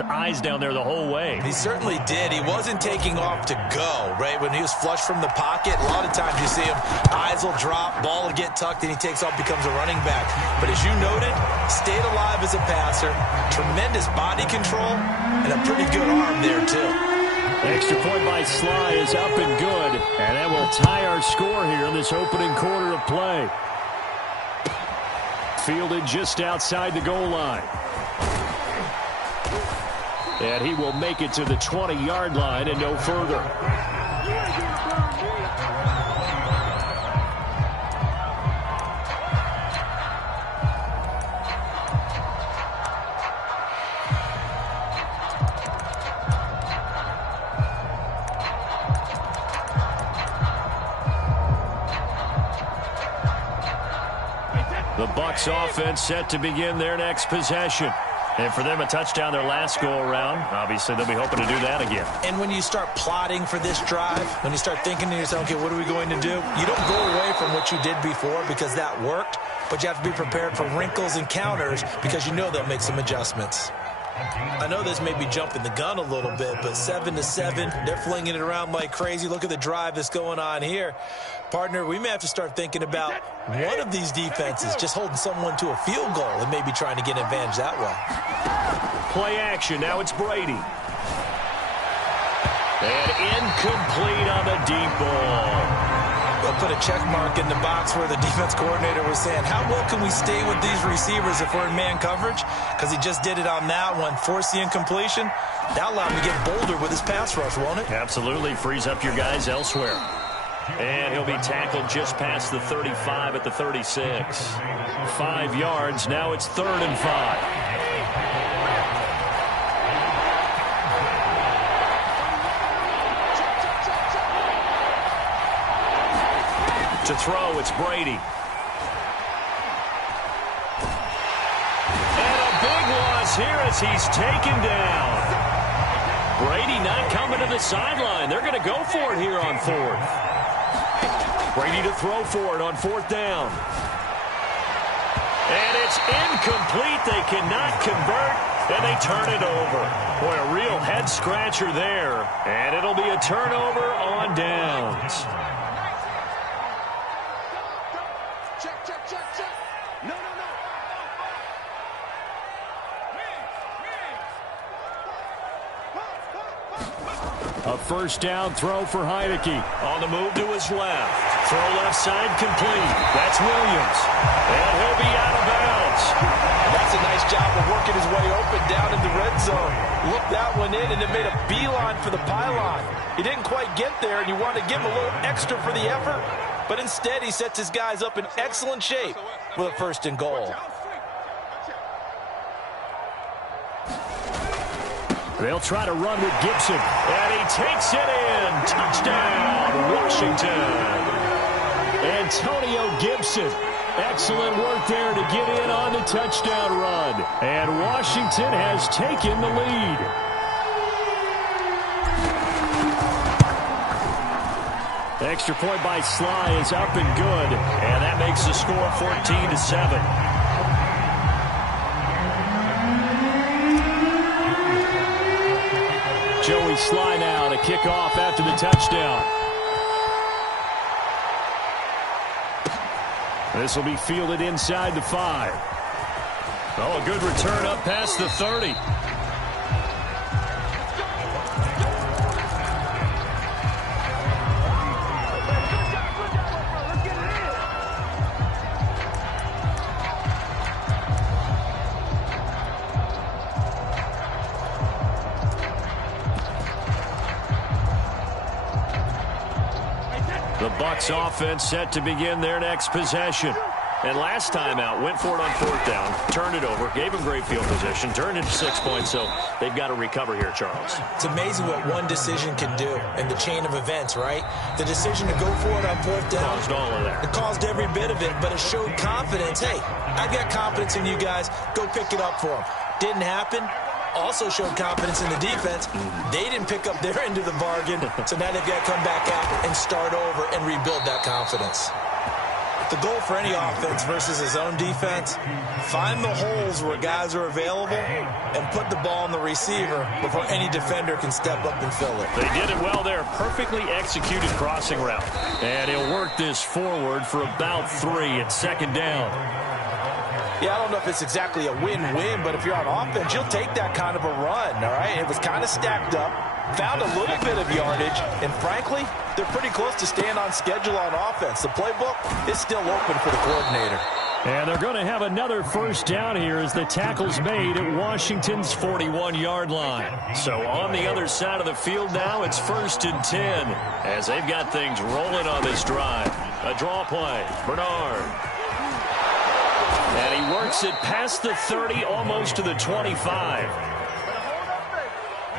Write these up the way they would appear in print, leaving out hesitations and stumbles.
eyes down there the whole way. He certainly did. He wasn't taking off to go, right? When he was flushed from the pocket, a lot of times you see him, eyes will drop, ball will get tucked, and he takes off, becomes a running back. But as you noted, stayed alive as a passer, tremendous body control, and a pretty good arm there, too. Extra point by Sly is up and good, and that will tie our score here in this opening quarter of play. Fielded just outside the goal line. And he will make it to the 20-yard line and no further. The Bucs offense set to begin their next possession. And for them, a touchdown their last go-around. Obviously, they'll be hoping to do that again. And when you start plotting for this drive, when you start thinking to yourself, okay, what are we going to do? You don't go away from what you did before because that worked, but you have to be prepared for wrinkles and counters because you know they'll make some adjustments. I know this may be jumping the gun a little bit, but 7-7, they're flinging it around like crazy. Look at the drive that's going on here. Partner, we may have to start thinking about one of these defenses just holding someone to a field goal and maybe trying to get an advantage that way. Play action. Now it's Brady. And incomplete on the deep ball. They'll put a check mark in the box where the defense coordinator was saying, how well can we stay with these receivers if we're in man coverage? Because he just did it on that one, forced the incompletion. That'll allow him to get bolder with his pass rush, won't it? Absolutely. Frees up your guys elsewhere. And he'll be tackled just past the 35 at the 36. 5 yards. Now it's 3rd and 5. To throw, it's Brady. And a big loss here as he's taken down. Brady not coming to the sideline. They're going to go for it here on 4th. Brady to throw for it on 4th down. And it's incomplete. They cannot convert, and they turn it over. Boy, a real head-scratcher there. And it'll be a turnover on downs. A first down throw for Heineke. On the move to his left. Throw left side complete. That's Williams. And he'll be out of bounds. That's a nice job of working his way open down in the red zone. Looked that one in and it made a beeline for the pylon. He didn't quite get there, and you want to give him a little extra for the effort. But instead, he sets his guys up in excellent shape with a 1st and goal. They'll try to run with Gibson. And he takes it in. Touchdown, Washington. Antonio Gibson. Excellent work there to get in on the touchdown run. And Washington has taken the lead. Extra point by Sly is up and good. And that makes the score 14-7. Joey Sly now to kick off after the touchdown. This will be fielded inside the 5. Oh, a good return up past the 30. The Bucs offense set to begin their next possession. And last time out, went for it on 4th down, turned it over, gave him great field position, turned into 6 points, so they've got to recover here, Charles. It's amazing what one decision can do in the chain of events, right? The decision to go for it on 4th down. Caused all of that. It caused every bit of it, but it showed confidence. Hey, I've got confidence in you guys. Go pick it up for them. Didn't happen. Also showed confidence in the defense. They didn't pick up their end of the bargain, so now they've got to come back out and start over and rebuild that confidence. The goal for any offense versus his own defense, find the holes where guys are available and put the ball on the receiver before any defender can step up and fill it. They did it well there. Perfectly executed crossing route. And he'll work this forward for about 3 at second down. Yeah, I don't know if it's exactly a win-win, but if you're on offense, you'll take that kind of a run, all right? It was kind of stacked up, found a little bit of yardage, and frankly, they're pretty close to staying on schedule on offense. The playbook is still open for the coordinator. And they're going to have another first down here as the tackle's made at Washington's 41-yard line. So on the other side of the field now, it's 1st and 10 as they've got things rolling on this drive. A draw play, Bernard. And he works it past the 30, almost to the 25.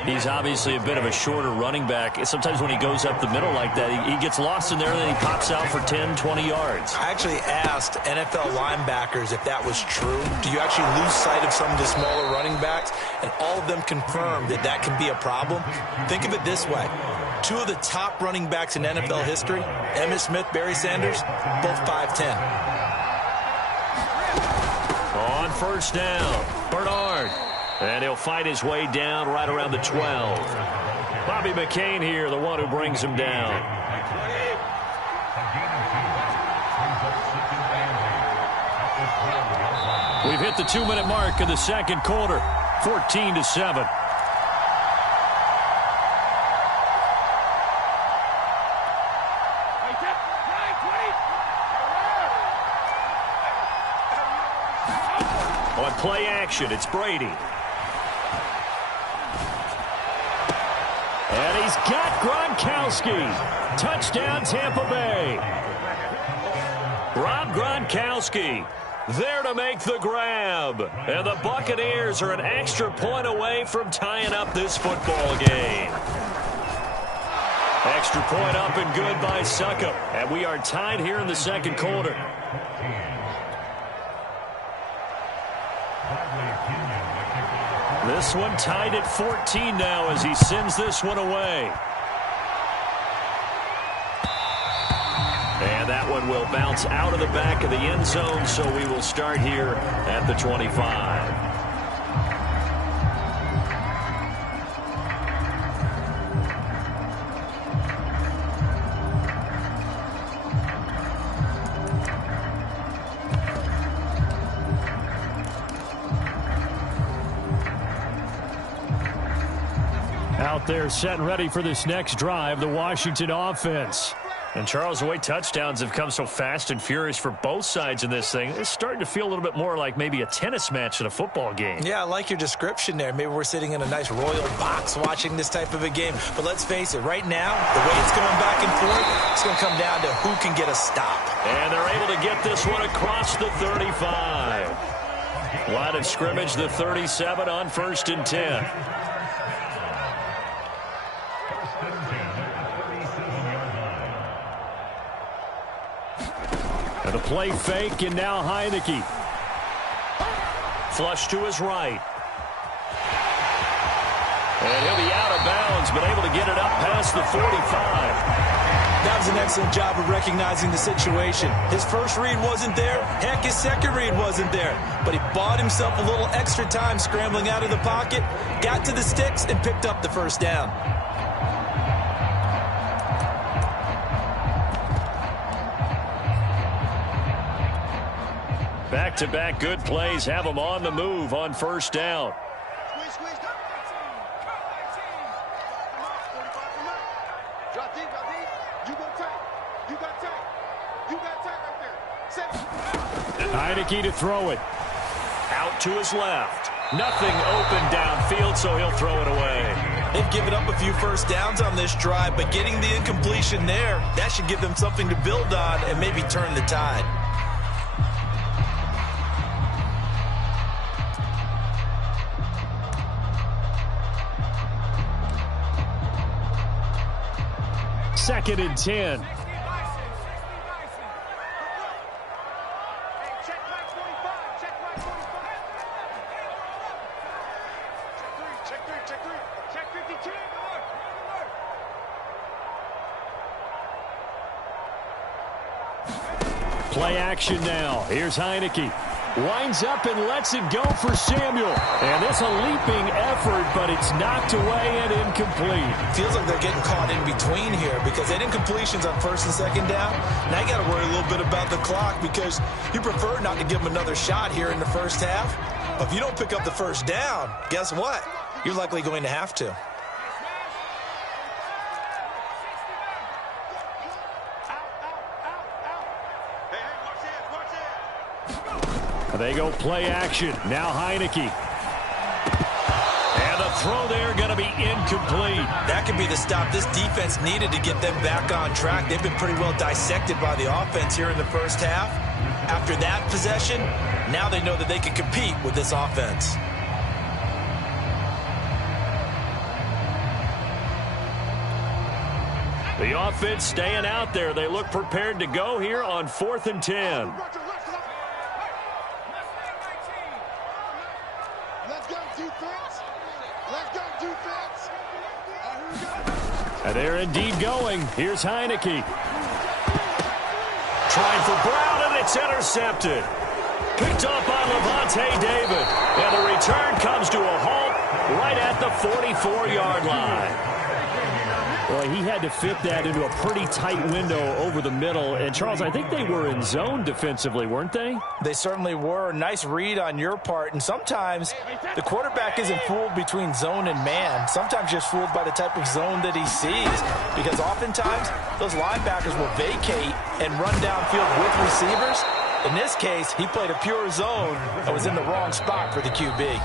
He's obviously a bit of a shorter running back. Sometimes when he goes up the middle like that, he gets lost in there, and then he pops out for 10, 20 yards. I actually asked NFL linebackers if that was true. Do you actually lose sight of some of the smaller running backs? And all of them confirmed that that can be a problem. Think of it this way. 2 of the top running backs in NFL history, Emmitt Smith, Barry Sanders, both 5'10". On first down, Bernard. And he'll fight his way down right around the 12. Bobby McCain here, the one who brings him down. We've hit the 2-minute mark of the second quarter, 14-7. On play action, it's Brady. And he's got Gronkowski. Touchdown, Tampa Bay. Rob Gronkowski there to make the grab. And the Buccaneers are an extra point away from tying up this football game. Extra point up and good by Succop. And we are tied here in the second quarter. This one tied at 14 now as he sends this one away. And that one will bounce out of the back of the end zone, so we will start here at the 25. Out there set and ready for this next drive, the Washington offense. And Charles, the way touchdowns have come so fast and furious for both sides in this thing, it's starting to feel a little bit more like maybe a tennis match in a football game. Yeah, I like your description there. Maybe we're sitting in a nice royal box watching this type of a game. But let's face it, right now, the way it's going back and forth, it's going to come down to who can get a stop. And they're able to get this one across the 35. Line of scrimmage, the 37 on 1st and 10. And the play fake, and now Heineke. Flush to his right. And he'll be out of bounds, but able to get it up past the 45. That was an excellent job of recognizing the situation. His first read wasn't there. Heck, his second read wasn't there. But he bought himself a little extra time scrambling out of the pocket, got to the sticks, and picked up the first down. Back-to-back good plays have them on the move on first down. Heineke to throw it. Out to his left. Nothing open downfield, so he'll throw it away. They've given up a few first downs on this drive, but getting the incompletion there, that should give them something to build on and maybe turn the tide. Second and 10. Play action now. Here's Heineke. Winds up and lets it go for Samuel. And it's a leaping effort, but it's knocked away and incomplete. Feels like they're getting caught in between here because they did incompletions on first and second down. Now you got to worry a little bit about the clock because you prefer not to give them another shot here in the first half. But if you don't pick up the first down, guess what? You're likely going to have to. They go play action. Now Heineke. And the throw there going to be incomplete. That could be the stop this defense needed to get them back on track. They've been pretty well dissected by the offense here in the first half. After that possession, now they know that they can compete with this offense. The offense staying out there. They look prepared to go here on 4th and 10. And they're indeed going. Here's Heineke. Trying for Brown, and it's intercepted. Picked up by Levante David. And the return comes to a halt right at the 44-yard line. Well, he had to fit that into a pretty tight window over the middle. And, Charles, I think they were in zone defensively, weren't they? They certainly were. Nice read on your part. And sometimes the quarterback isn't fooled between zone and man. Sometimes just fooled by the type of zone that he sees. Because oftentimes those linebackers will vacate and run downfield with receivers. In this case, he played a pure zone and was in the wrong spot for the QB.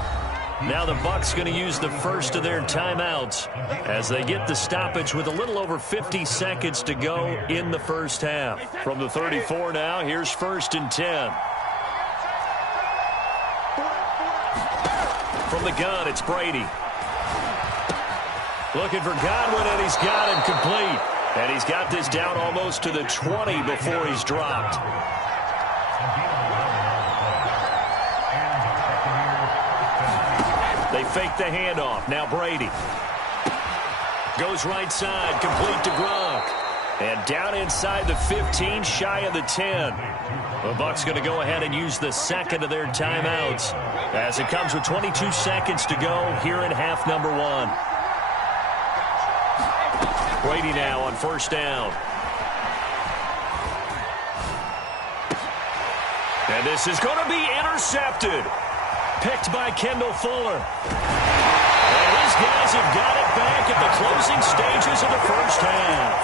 Now the Bucs going to use the first of their timeouts as they get the stoppage with a little over 50 seconds to go in the first half. From the 34 now, here's 1st and 10. From the gun, it's Brady. Looking for Godwin, and he's got him complete. And he's got this down almost to the 20 before he's dropped. They fake the handoff. Now Brady. Goes right side, complete to Gronk. And down inside the 15, shy of the 10. The Bucs going to go ahead and use the second of their timeouts as it comes with 22 seconds to go here in half number 1. Brady now on 1st down. And this is going to be intercepted. Picked by Kendall Fuller. And his guys have got it back at the closing stages of the first half.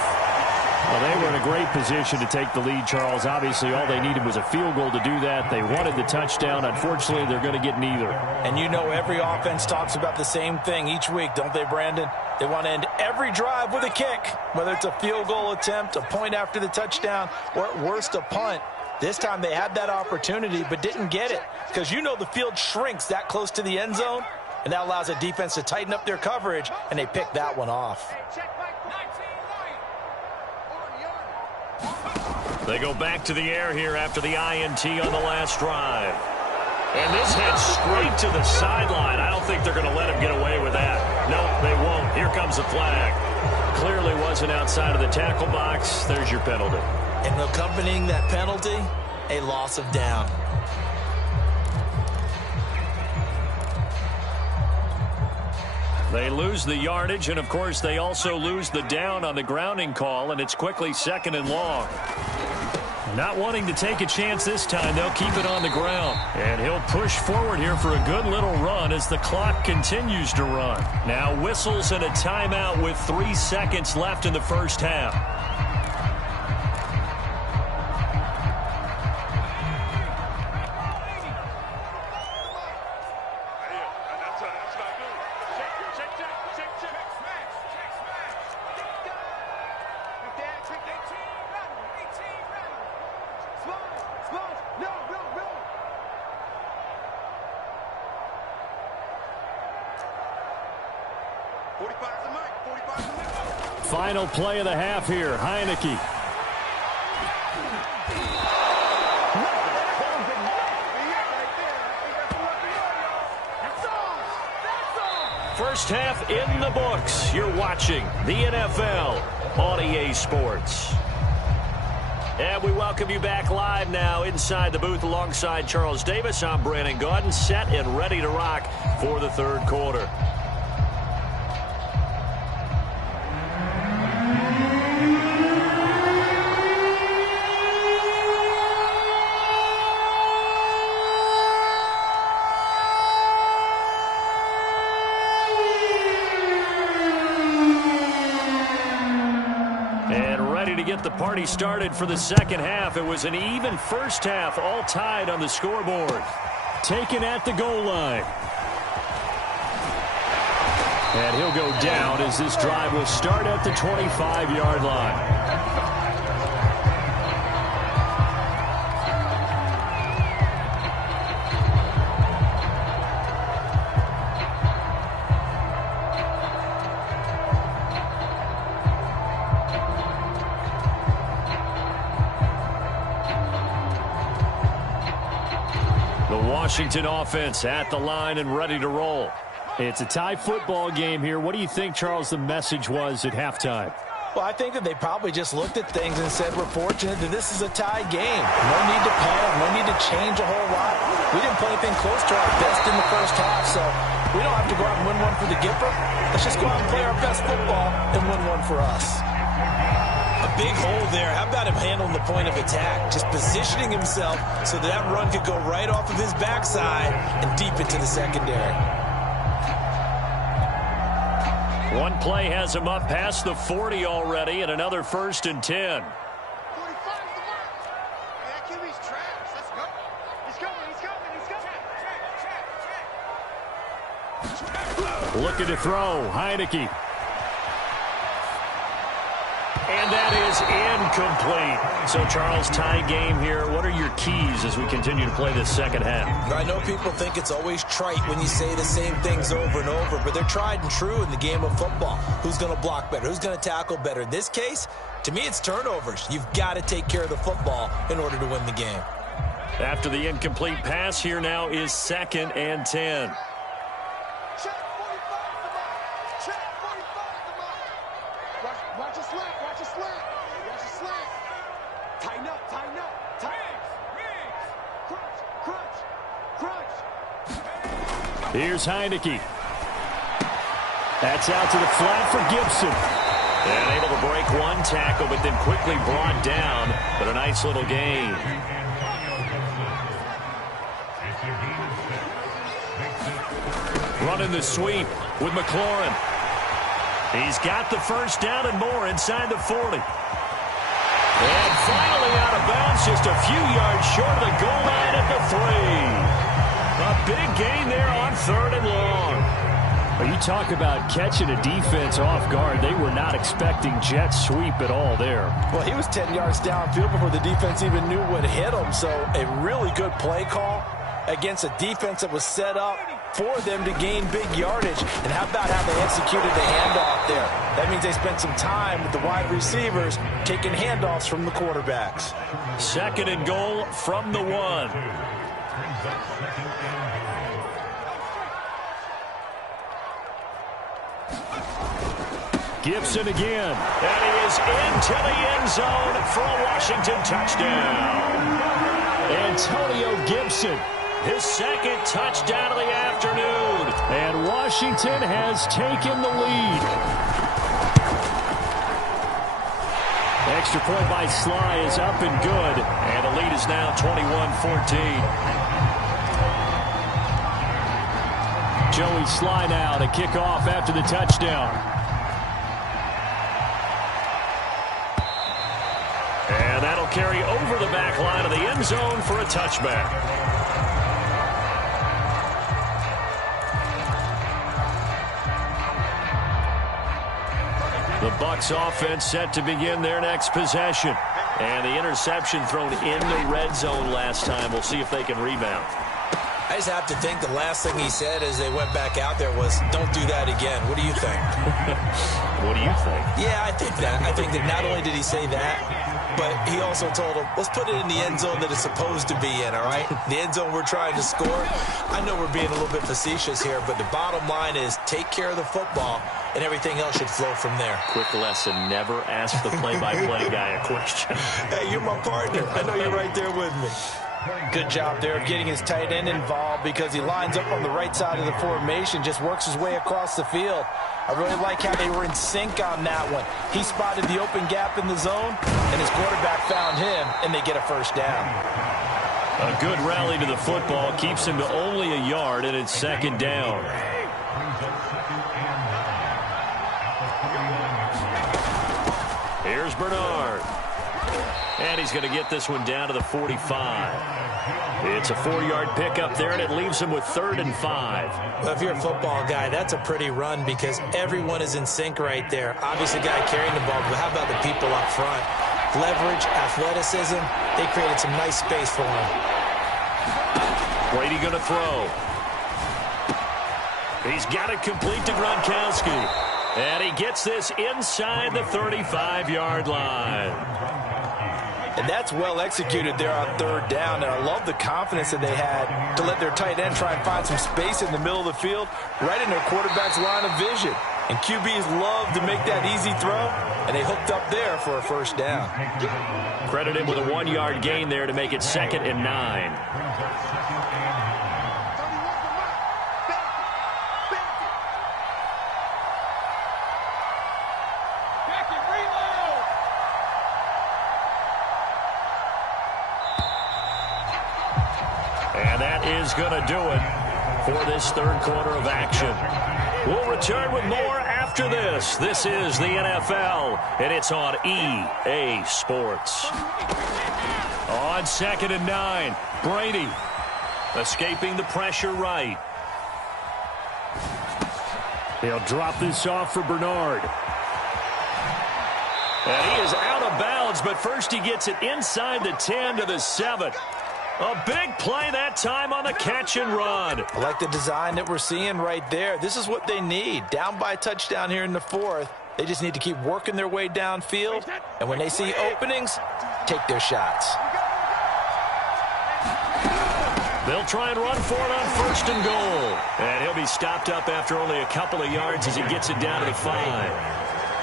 Well, they were in a great position to take the lead, Charles. Obviously, all they needed was a field goal to do that. They wanted the touchdown. Unfortunately, they're going to get neither. And you know every offense talks about the same thing each week, don't they, Brandon? They want to end every drive with a kick, whether it's a field goal attempt, a point after the touchdown, or at worst a punt. This time they had that opportunity but didn't get it because you know the field shrinks that close to the end zone, and that allows a defense to tighten up their coverage, and they picked that one off. They go back to the air here after the INT on the last drive. And this heads straight to the sideline. I don't think they're going to let him get away with that. No, they won't. Here comes the flag. Clearly wasn't outside of the tackle box. There's your penalty. And accompanying that penalty, a loss of down. They lose the yardage, and, of course, they also lose the down on the grounding call, and it's quickly 2nd and long. Not wanting to take a chance this time, they'll keep it on the ground. And he'll push forward here for a good little run as the clock continues to run. Now whistles and a timeout with 3 seconds left in the first half. Final play of the half here, Heineke. First half in the books. You're watching the NFL on EA Sports. And we welcome you back live now inside the booth alongside Charles Davis. I'm Brandon Gaudin, set and ready to rock for the third quarter. The party started for the second half. It was an even first half, all tied on the scoreboard. Taken at the goal line. And he'll go down as this drive will start at the 25-yard line. Washington offense at the line and ready to roll. It's a tie football game here. What do you think, Charles, the message was at halftime? Well, I think that they probably just looked at things and said, we're fortunate that this is a tie game. No need to panic. No need to change a whole lot. We didn't play anything close to our best in the first half, so we don't have to go out and win one for the Gipper. Let's just go out and play our best football and win one for us. A big hole there. How about him handling the point of attack? Just positioning himself so that run could go right off of his backside and deep into the secondary. One play has him up past the 40 already, and another 1st and 10. 45 that QB's trash. Let's go. He's coming. Looking to throw. Heineke. And that is incomplete. So, Charles, tie game here. What are your keys as we continue to play this second half? I know people think it's always trite when you say the same things over and over, but they're tried and true in the game of football. Who's going to block better? Who's going to tackle better? In this case, to me, it's turnovers. You've got to take care of the football in order to win the game. After the incomplete pass, here now is 2nd and 10. Check 45 the mark. Check 45 the mark. Watch your slant. Watch your slant. Watch your slant. Tighten up. Tighten up. Rings. Crunch. Here's Heineke. That's out to the flat for Gibson. And able to break one tackle, but then quickly brought down. But a nice little gain. Running the sweep with McLaurin. He's got the first down and more inside the 40. And finally out of bounds, just a few yards short of the goal line at the 3. A big gain there on 3rd and long. Well, you talk about catching a defense off guard. They were not expecting jet sweep at all there. Well, he was 10 yards downfield before the defense even knew what hit him. So a really good play call against a defense that was set up for them to gain big yardage. And how about how they executed the handoff there? That means they spent some time with the wide receivers taking handoffs from the quarterbacks. 2nd and goal from the 1. Gibson again. And he is into the end zone for a Washington touchdown. Antonio Gibson. His 2nd touchdown of the afternoon. And Washington has taken the lead. Extra point by Sly is up and good. And the lead is now 21-14. Joey Sly now to kick off after the touchdown. And that'll carry over the back line of the end zone for a touchback. The Bucs offense set to begin their next possession. And the interception thrown in the red zone last time. We'll see if they can rebound. I just have to think the last thing he said as they went back out there was, don't do that again. What do you think? What do you think? Yeah, I think that. I think that not only did he say that, but he also told him, let's put it in the end zone that it's supposed to be in, all right? The end zone we're trying to score. I know we're being a little bit facetious here, but the bottom line is take care of the football, and everything else should flow from there. Quick lesson, never ask the play-by-play guy a question. Hey, you're my partner. I know you're right there with me. Good job there of getting his tight end involved because he lines up on the right side of the formation, just works his way across the field. I really like how they were in sync on that one. He spotted the open gap in the zone, and his quarterback found him, and they get a first down. A good rally to the football keeps him to only a yard, and it's second down. Here's Bernard. And he's going to get this one down to the 45. It's a 4-yard pickup there, and it leaves him with 3rd and 5. Well, if you're a football guy, that's a pretty run because everyone is in sync right there. Obviously, the guy carrying the ball, but how about the people up front? Leverage, athleticism, they created some nice space for him. Brady going to throw. He's got it complete to Gronkowski. And he gets this inside the 35-yard line. And that's well executed there on 3rd down. And I love the confidence that they had to let their tight end try and find some space in the middle of the field, right in their quarterback's line of vision. And QBs love to make that easy throw, and they hooked up there for a first down. Credit him with a 1-yard gain there to make it 2nd and 9. And that is going to do it for this 3rd quarter of action. We'll return with more after this. This is the NFL, and it's on EA Sports. On 2nd and 9, Brady escaping the pressure right. They'll drop this off for Bernard. And he is out of bounds, but first he gets it inside the 10 to the 7. A big play that time on the catch and run. I like the design that we're seeing right there. This is what they need. Down by a touchdown here in the 4th. They just need to keep working their way downfield. And when they see openings, take their shots. They'll try and run for it on 1st and goal. And he'll be stopped up after only a couple of yards as he gets it down to the 5.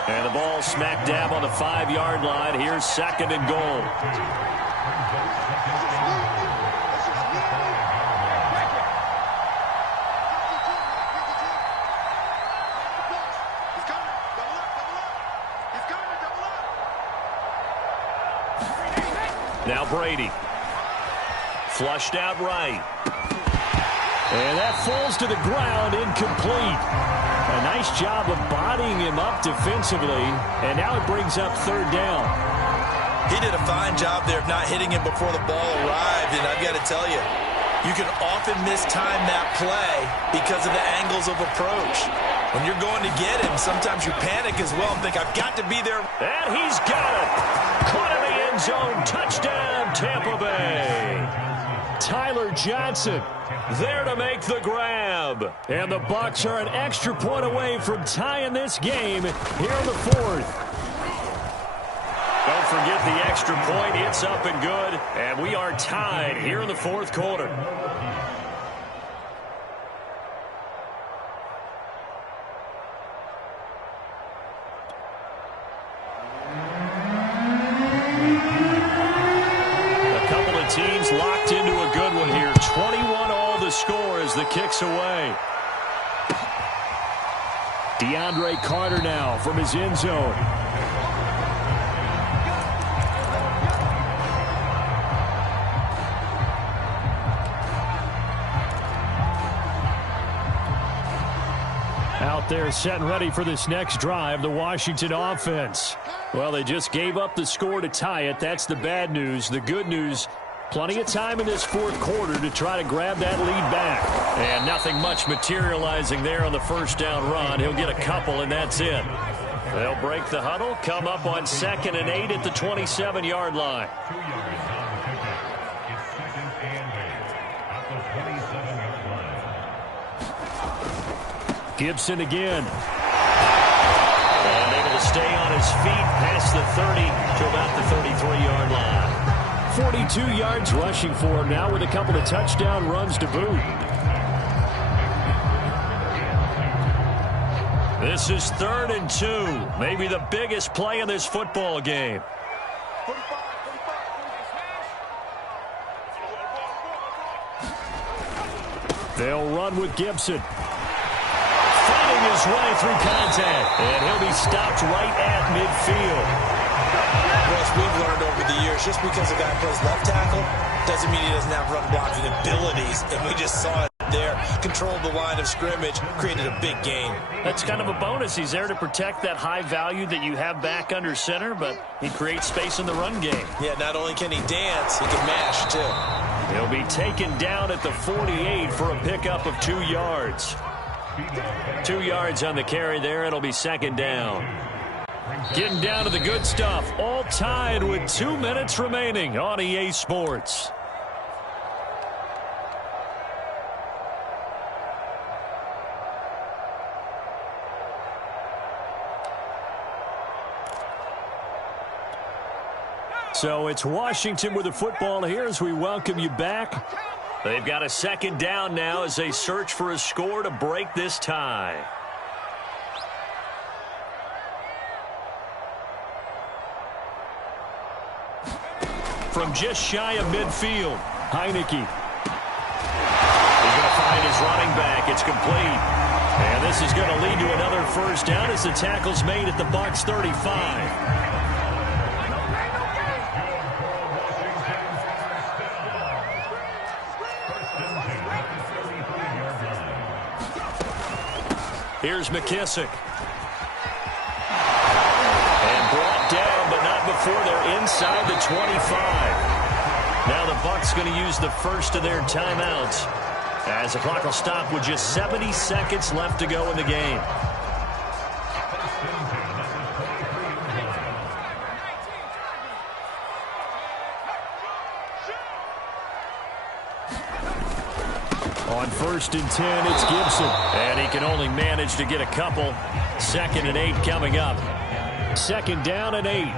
And the ball smack dab on the 5-yard line. Here's 2nd and goal. Now Brady. Flushed out right. And that falls to the ground, incomplete. A nice job of bodying him up defensively, and now it brings up 3rd down. He did a fine job there of not hitting him before the ball arrived, and I've got to tell you, you can often mistime that play because of the angles of approach. When you're going to get him, sometimes you panic as well and think, I've got to be there. And he's got it. Caught in the end zone. Touchdown, Tampa Bay. Tyler Johnson there to make the grab. And the Bucs are an extra point away from tying this game here in the 4th. Don't forget the extra point. It's up and good. And we are tied here in the 4th quarter. Teams locked into a good one here. 21 all the score as the kick's away. DeAndre Carter now from his end zone. Out there set and ready for this next drive, the Washington offense. Well, they just gave up the score to tie it. That's the bad news. The good news, plenty of time in this 4th quarter to try to grab that lead back. And nothing much materializing there on the 1st down run. He'll get a couple, and that's it. They'll break the huddle, come up on 2nd and 8 at the 27-yard line. Gibson again. And able to stay on his feet past the 30 to about the 33-yard line. 42 yards rushing for him now with a couple of touchdown runs to boot. This is 3rd and 2. Maybe the biggest play in this football game. They'll run with Gibson. Fighting his way through contact. And he'll be stopped right at midfield. Russ, we've learned over the years, just because a guy plays left tackle doesn't mean he doesn't have run blocking abilities. And we just saw it there. Controlled the line of scrimmage, created a big gain. That's kind of a bonus. He's there to protect that high value that you have back under center, but he creates space in the run game. Yeah, not only can he dance, he can mash, too. He'll be taken down at the 48 for a pickup of 2 yards. 2 yards on the carry there. It'll be 2nd down. Getting down to the good stuff. All tied with 2 minutes remaining on EA Sports. So it's Washington with the football here as we welcome you back. They've got a 2nd down now as they search for a score to break this tie. From just shy of midfield, Heineke. He's going to find his running back. It's complete. And this is going to lead to another 1st down as the tackle's made at the Bucs 35. Here's McKissick. And brought down, but not before they're inside the 25. Now the Bucs going to use the first of their timeouts as the clock will stop with just 70 seconds left to go in the game. On 1st and 10, it's Gibson. And he can only manage to get a couple. 2nd and 8 coming up. 2nd down and 8.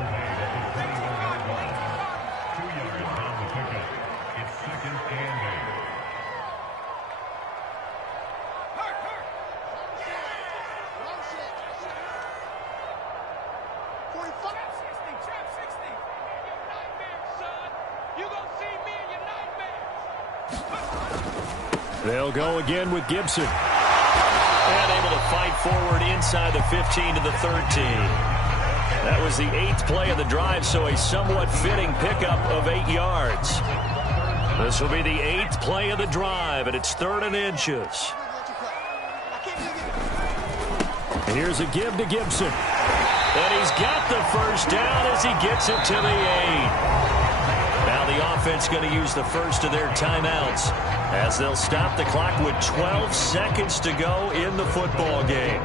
They'll go again with Gibson. And able to fight forward inside the 15 to the 13. That was the 8th play of the drive, so a somewhat fitting pickup of 8 yards. This will be the 8th play of the drive, and it's 3rd and inches. Here's a give to Gibson. And he's got the 1st down as he gets it to the 8. Now the offense going to use the first of their timeouts as they'll stop the clock with 12 seconds to go in the football game.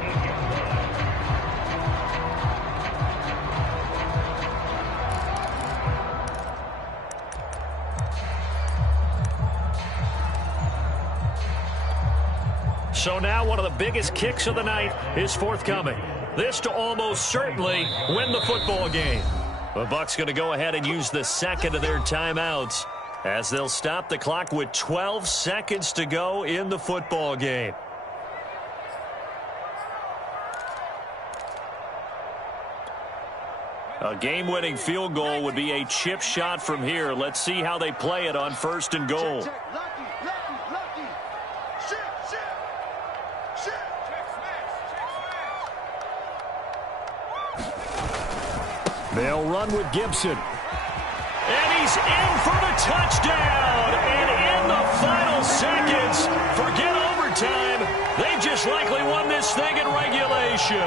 So now one of the biggest kicks of the night is forthcoming. This to almost certainly win the football game. The Bucs going to go ahead and use the 2nd of their timeouts as they'll stop the clock with 12 seconds to go in the football game. A game-winning field goal would be a chip shot from here. Let's see how they play it on 1st and goal. They'll run with Gibson. And he's in for the touchdown. And in the final seconds, forget overtime. They just likely won this thing in regulation.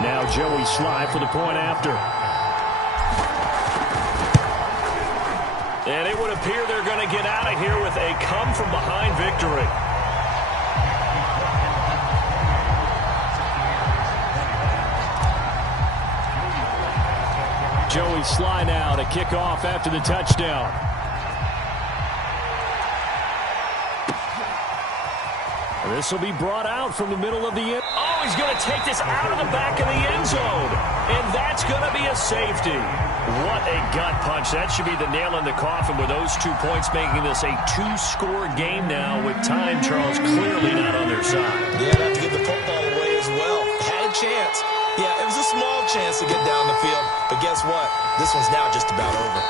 Now Joey Sly for the point after. And it would appear they're going to get out of here with a come-from-behind victory. Joey Sly now to kick off after the touchdown. This will be brought out from the middle of the end. Oh, he's going to take this out of the back of the end zone. And that's going to be a safety. What a gut punch. That should be the nail in the coffin with those 2 points, making this a 2-score game now with time, Charles, clearly not on their side. Yeah, they have to give the football away as well. Had a chance. Yeah, it was a small chance to get down the field. But guess what? This one's now just about over.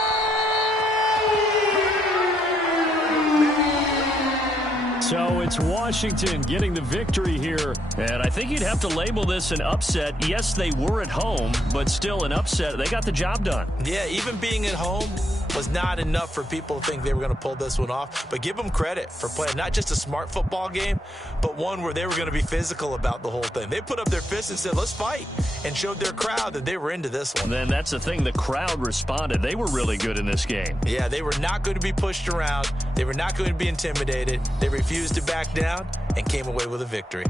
So it's Washington getting the victory here. And I think you'd have to label this an upset. Yes, they were at home, but still an upset. They got the job done. Yeah, even being at home was not enough for people to think they were going to pull this one off. But give them credit for playing not just a smart football game, but one where they were going to be physical about the whole thing. They put up their fists and said, let's fight, and showed their crowd that they were into this one. And then that's the thing. The crowd responded. They were really good in this game. Yeah, they were not going to be pushed around. They were not going to be intimidated. They refused to back down and came away with a victory.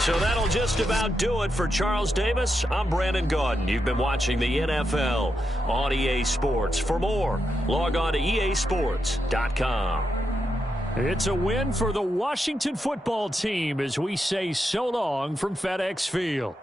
So that'll just about do it for Charles Davis. I'm Brandon Gaudin. You've been watching the NFL on EA Sports. For more, log on to easports.com. It's a win for the Washington football team as we say so long from FedEx Field.